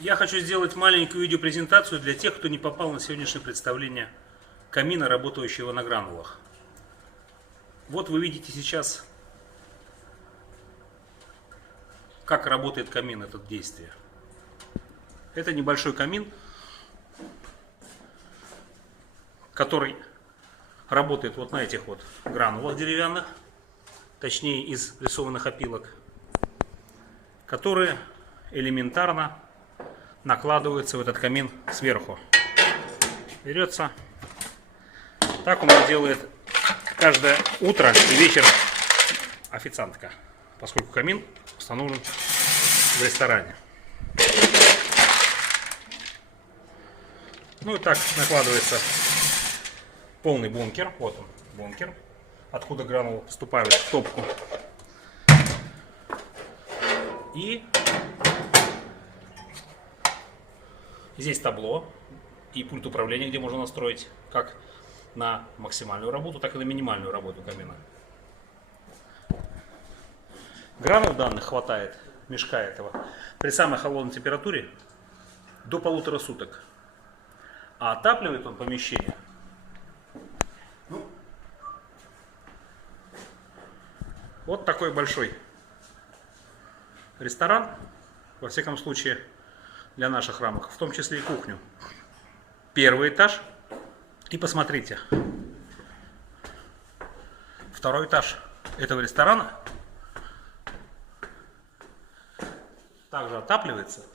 Я хочу сделать маленькую видеопрезентацию для тех, кто не попал на сегодняшнее представление камина, работающего на гранулах. Вот вы видите сейчас, как работает камин, это действие. Это небольшой камин, который работает вот на этих вот гранулах деревянных, точнее из прессованных опилок, которые элементарно накладываются в этот камин сверху. Берется. Так у меня делает каждое утро и вечер официантка, поскольку камин установлен в ресторане. Ну и так накладывается полный бункер. Вот он, бункер, откуда гранулы поступают в топку. И здесь табло и пульт управления, где можно настроить как на максимальную работу, так и на минимальную работу камина. Гранул данных хватает, мешка этого, при самой холодной температуре до 1,5 суток. А отапливает он помещение вот такой большой ресторан, во всяком случае для наших рамок, в том числе и кухню. Первый этаж. И посмотрите. Второй этаж этого ресторана также отапливается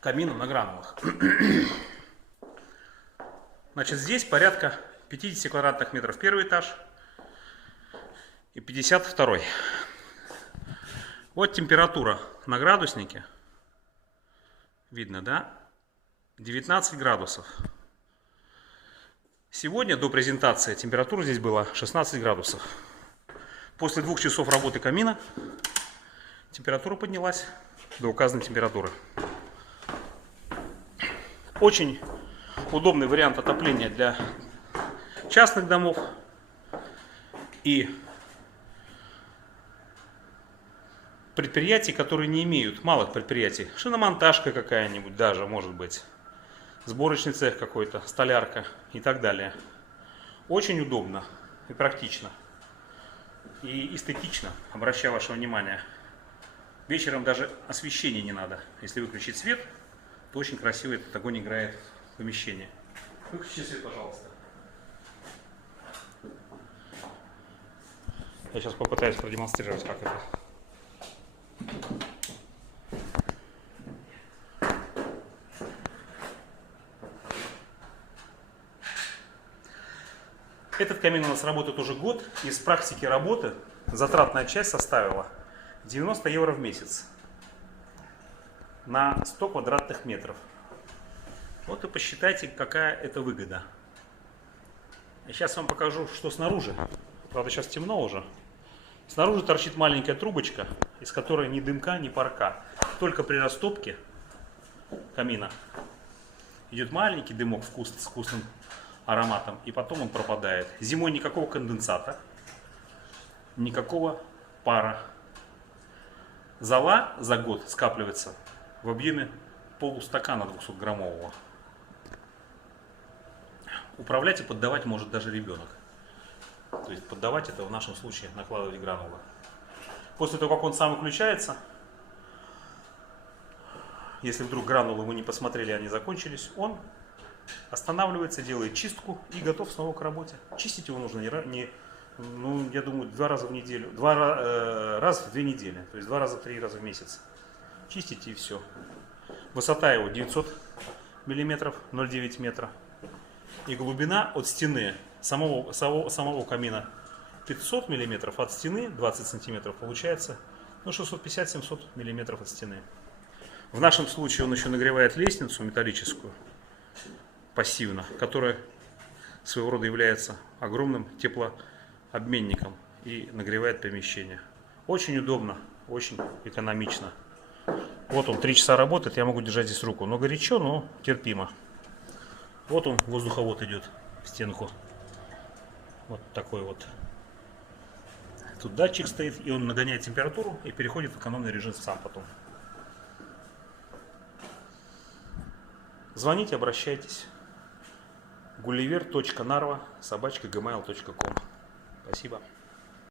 камином на гранулах. Значит, здесь порядка 50 квадратных метров первый этаж и 50 второй. Вот температура на градуснике. Видно, да? 19 градусов. Сегодня до презентации температура здесь была 16 градусов. После 2 часов работы камина температура поднялась до указанной температуры. Очень удобный вариант отопления для частных домов и предприятий, которые не имеют, малых предприятий. Шиномонтажка какая-нибудь даже, может быть. Сборочный цех какой-то, столярка и так далее. Очень удобно и практично. И эстетично, обращаю ваше внимание. Вечером даже освещения не надо. Если выключить свет, то очень красиво этот огонь играет в помещении. Выключите свет, пожалуйста. Я сейчас попытаюсь продемонстрировать, как это. Этот камин у нас работает уже год. Из практики работы затратная часть составила 90 евро в месяц на 100 квадратных метров. Вот и посчитайте, какая это выгода. Я сейчас вам покажу, что снаружи. Правда, сейчас темно уже. Снаружи торчит маленькая трубочка, из которой ни дымка, ни парка. Только при растопке камина идет маленький дымок с вкусным ароматом, и потом он пропадает. Зимой никакого конденсата, никакого пара. Зола за год скапливается в объеме полустакана 200-граммового. Управлять и поддавать может даже ребенок. То есть поддавать — это в нашем случае накладывать гранулы. После того, как он сам выключается, если вдруг гранулы вы не посмотрели, они закончились, он останавливается, делает чистку и готов снова к работе. Чистить его нужно ну, я думаю, 2 раза в неделю, раз в 2 недели, то есть 2 раза, 3 раза в месяц. Чистите и все. Высота его 900 мм, 0,9 метра. И глубина от стены самого камина 500 мм, от стены 20 сантиметров, получается, ну, 650-700 мм от стены. В нашем случае он еще нагревает лестницу металлическую, пассивно, которая своего рода является огромным теплообменником и нагревает помещение. Очень удобно, очень экономично. Вот он 3 часа работает, я могу держать здесь руку, но горячо, но терпимо. Вот он, воздуховод идет в стенку. Вот такой вот. Тут датчик стоит, и он нагоняет температуру и переходит в экономный режим сам потом. Звоните, обращайтесь. gulliver.narva@gmail.com. Спасибо.